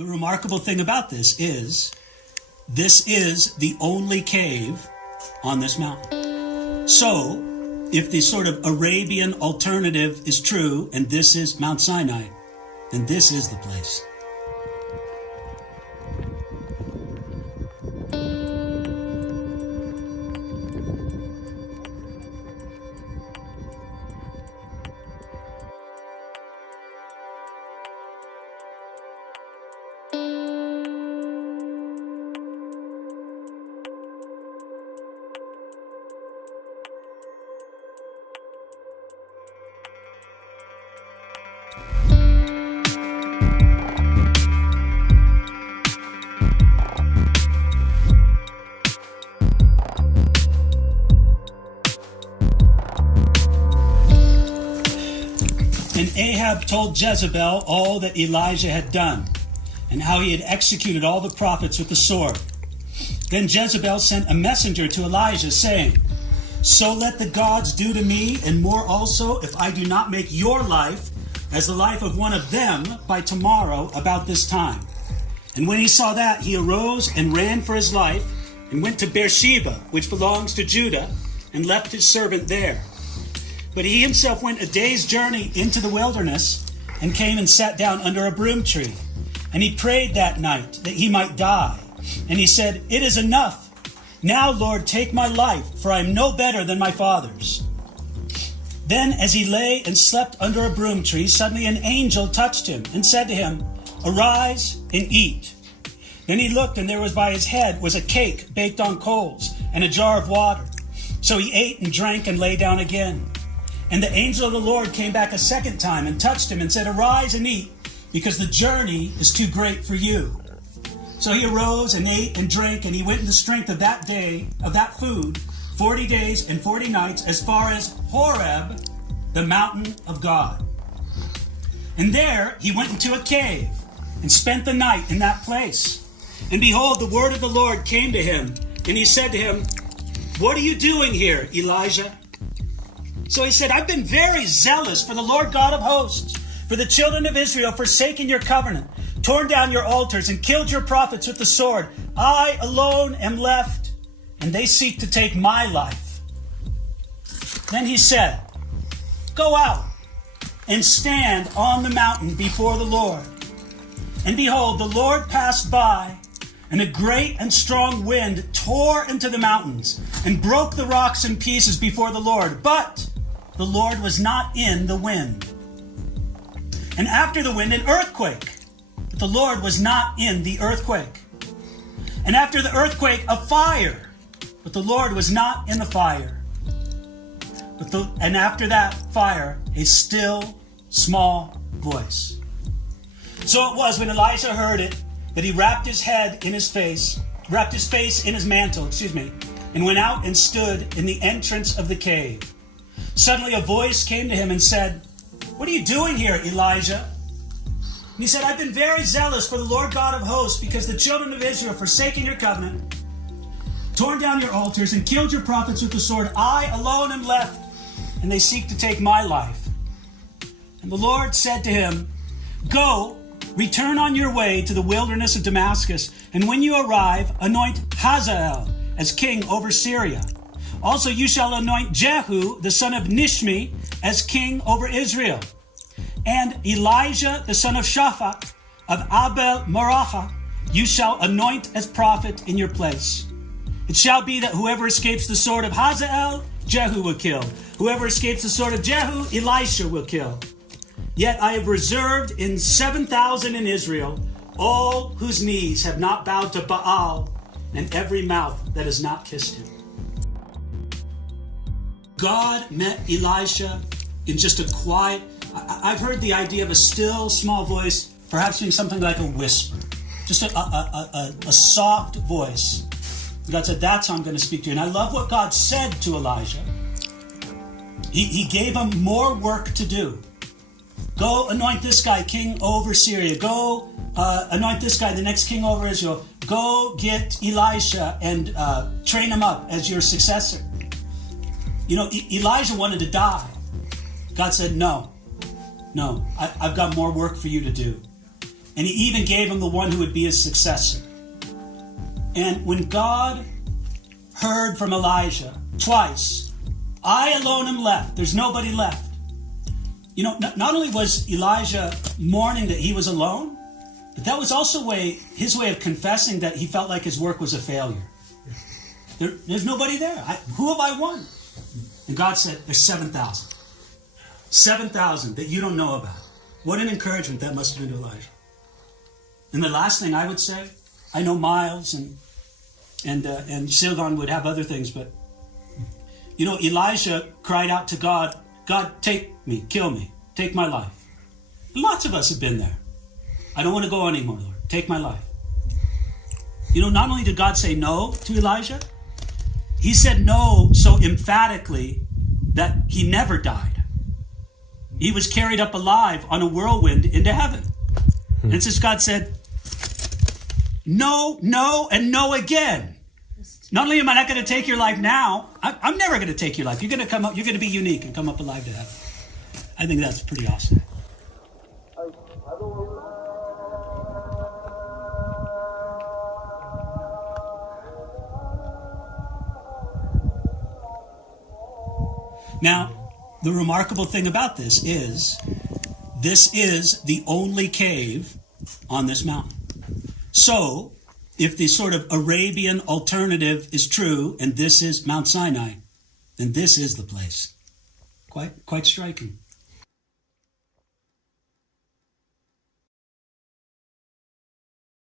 The remarkable thing about this is the only cave on this mountain. So, if the sort of Arabian alternative is true, and this is Mount Sinai, then this is the place. And Ahab told Jezebel all that Elijah had done, and how he had executed all the prophets with the sword. Then Jezebel sent a messenger to Elijah, saying, "So let the gods do to me, and more also, if I do not make your life as the life of one of them by tomorrow about this time." And when he saw that, he arose and ran for his life, and went to Beersheba, which belongs to Judah, and left his servant there. But he himself went a day's journey into the wilderness, and came and sat down under a broom tree. And he prayed that night that he might die. And he said, "It is enough. Now, Lord, take my life, for I am no better than my fathers." Then, as he lay and slept under a broom tree, suddenly an angel touched him and said to him, "Arise and eat." Then he looked, and there was by his head was a cake baked on coals and a jar of water. So he ate and drank and lay down again. And the angel of the Lord came back a second time and touched him and said, "Arise and eat, because the journey is too great for you." So he arose and ate and drank, and he went in the strength of that day, of that food, 40 days and 40 nights, as far as Horeb, the mountain of God. And there he went into a cave and spent the night in that place. And behold, the word of the Lord came to him, and he said to him, "What are you doing here, Elijah?" So he said, "I've been very zealous for the Lord God of hosts, for the children of Israel, forsaking your covenant, torn down your altars, and killed your prophets with the sword. I alone am left, and they seek to take my life." Then he said, "Go out and stand on the mountain before the Lord." And behold, the Lord passed by, and a great and strong wind tore into the mountains and broke the rocks in pieces before the Lord. But the Lord was not in the wind. And after the wind, an earthquake. But the Lord was not in the earthquake. And after the earthquake, a fire. But the Lord was not in the fire. And after that fire, a still, small voice. So it was when Elijah heard it, that he wrapped his face in his mantle, and went out and stood in the entrance of the cave. Suddenly a voice came to him and said, "What are you doing here, Elijah?" And he said, "I've been very zealous for the Lord God of hosts, because the children of Israel, forsaking your covenant, torn down your altars, and killed your prophets with the sword. I alone am left, and they seek to take my life." And the Lord said to him, "Go, return on your way to the wilderness of Damascus, and when you arrive, anoint Hazael as king over Syria. Also you shall anoint Jehu, the son of Nishmi, as king over Israel. And Elijah, the son of Shaphat, of Abel Maracha, you shall anoint as prophet in your place. It shall be that whoever escapes the sword of Hazael, Jehu will kill. Whoever escapes the sword of Jehu, Elisha will kill. Yet I have reserved in 7,000 in Israel, all whose knees have not bowed to Baal, and every mouth that has not kissed him." God met Elisha in just a quiet, I've heard the idea of a still, small voice, perhaps being something like a whisper, just a soft voice. God said, "That's how I'm going to speak to you." And I love what God said to Elijah. He gave him more work to do. Go anoint this guy king over Syria. Go anoint this guy the next king over Israel. Go get Elisha and train him up as your successor. You know, Elijah wanted to die. God said, no, I've got more work for you to do. And he even gave him the one who would be his successor. And when God heard from Elijah twice, I alone am left. There's nobody left. You know, not only was Elijah mourning that he was alone, but that was also his way of confessing that he felt like his work was a failure. There's nobody there. Who have I won? And God said, there's 7,000. 7,000 that you don't know about. What an encouragement that must have been to Elijah. And the last thing I would say, I know Miles and Silvan would have other things, but you know, Elijah cried out to God, God, take me, kill me, take my life. Lots of us have been there. I don't want to go anymore, Lord. Take my life. You know, not only did God say no to Elijah, he said no so emphatically that he never died. He was carried up alive on a whirlwind into heaven. And since God said, no, no, and no again. Not only am I not going to take your life now, I'm never going to take your life. You're going to come up, you're going to be unique and come up alive to heaven. I think that's pretty awesome. Now, the remarkable thing about this is the only cave on this mountain. So, if the sort of Arabian alternative is true, and this is Mount Sinai, then this is the place. Quite striking.